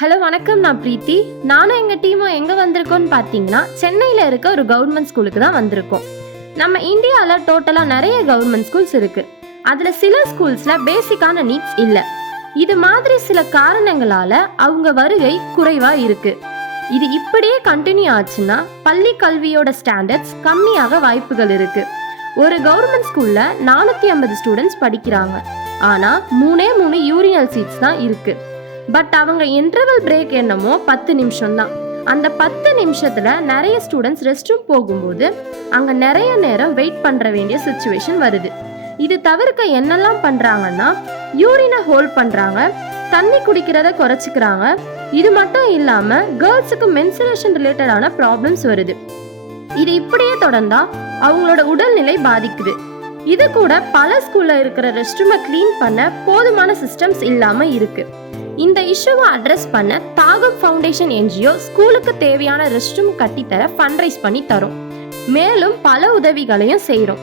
Hello வணக்கம், நான் பிரீத்தி. நானும் எங்கள் டீமும் எங்கே வந்திருக்கோன்னு பார்த்தீங்கன்னா, சென்னையில் இருக்க ஒரு கவர்மெண்ட் ஸ்கூலுக்கு தான் வந்திருக்கோம். நம்ம இந்தியாவில் டோட்டலாக நிறைய கவர்மெண்ட் ஸ்கூல்ஸ் இருக்குது. அதில் சில ஸ்கூல்ஸில் பேசிக்கான நீட்ஸ் இல்லை. இது மாதிரி சில காரணங்களால் அவங்க வருகை குறைவாக இருக்குது. இது இப்படியே கண்டினியூ ஆச்சுன்னா பள்ளி கல்வியோட ஸ்டாண்டர்ட்ஸ் கம்மியாக வாய்ப்புகள் இருக்குது. ஒரு கவர்மெண்ட் ஸ்கூலில் 450 ஸ்டூடெண்ட்ஸ் படிக்கிறாங்க. ஆனால் 3 யூரினல் சீட்ஸ் தான் இருக்குது. பட் அவங்க இன்டர்வல் பிரேக் என்னமோ 10 நிமிஷம் தான். அந்த 10 நிமிஷத்துல நிறைய ஸ்டூடெண்ட்ஸ் ரெஸ்ட் ரூம் போகும்போது அங்க நிறைய நேரம் வெயிட் பண்ற வேண்டிய சிச்சுவேஷன் வருது. இது தவிர்க்க என்னெல்லாம் பண்றாங்கன்னா, யூரினை ஹோல்ட் பண்றாங்க, தண்ணி குடிக்கிறத குறைச்சிக்கிறாங்க. இது மட்டும் இல்லாம கேர்ள்ஸுக்கு மென்சுரேஷன் ரிலேட்டடான ப்ராப்ளம்ஸ் வருது. இது இப்படியே தொடர்ந்தா அவங்களோட உடல்நிலை பாதிக்குது. இது கூட பல ஸ்கூல்ல இருக்கிற ரெஸ்ட் ரூமை கிளீன் பண்ண போதுமான சிஸ்டம்ஸ் இல்லாம இருக்கு. இந்த இஷ்யூவை அட்ரஸ் பண்ண தாகப் ஃபவுண்டேஷன் என்ஜிஓ ஸ்கூலுக்கு தேவையான ரெஸ்ட் ரூம் கட்டித்தர ஃபண்ட்ரைஸ் பண்ணி தரும். மேலும் பல உதவிகளையும் செய்கிறோம்.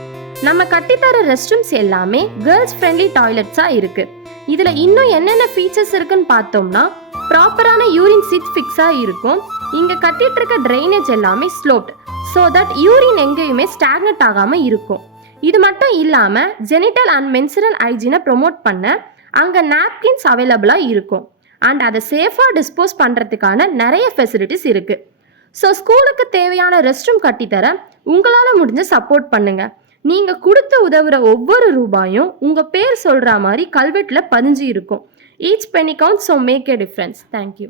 நம்ம கட்டித்தர ரெஸ்ட் ரூம்ஸ் எல்லாமே கேர்ள்ஸ் ஃப்ரெண்ட்லி டாய்லெட்ஸாக இருக்கு. இதில் இன்னும் என்னென்ன ஃபீச்சர்ஸ் இருக்குன்னு பார்த்தோம்னா, ப்ராப்பரான யூரின் சீட் ஃபிக்ஸாக இருக்கும். இங்கே கட்டிட்டு இருக்க ட்ரைனேஜ் எல்லாமே ஸ்லோப்ட், ஸோ தட் யூரின் எங்கேயுமே ஸ்டாக்னட் ஆகாமல் இருக்கும். இது மட்டும் இல்லாமல் ஜெனிட்டல் அண்ட் மென்சுரல் ஹைஜீனை ப்ரொமோட் பண்ண அங்கே நாப்கின்ஸ் அவைலபிளாக இருக்கும். அண்ட் அதை சேஃபாக டிஸ்போஸ் பண்ணுறதுக்கான நிறைய ஃபெசிலிட்டிஸ் இருக்குது. ஸோ ஸ்கூலுக்கு தேவையான ரெஸ்ட் ரூம் கட்டித்தர உங்களால் முடிஞ்ச சப்போர்ட் பண்ணுங்கள். நீங்கள் கொடுத்து உதவுற ஒவ்வொரு ரூபாயும் உங்கள் பேர் சொல்கிற மாதிரி கல்வெட்டில் பதிஞ்சு இருக்கும். Each penny counts, so make a difference. Thank you.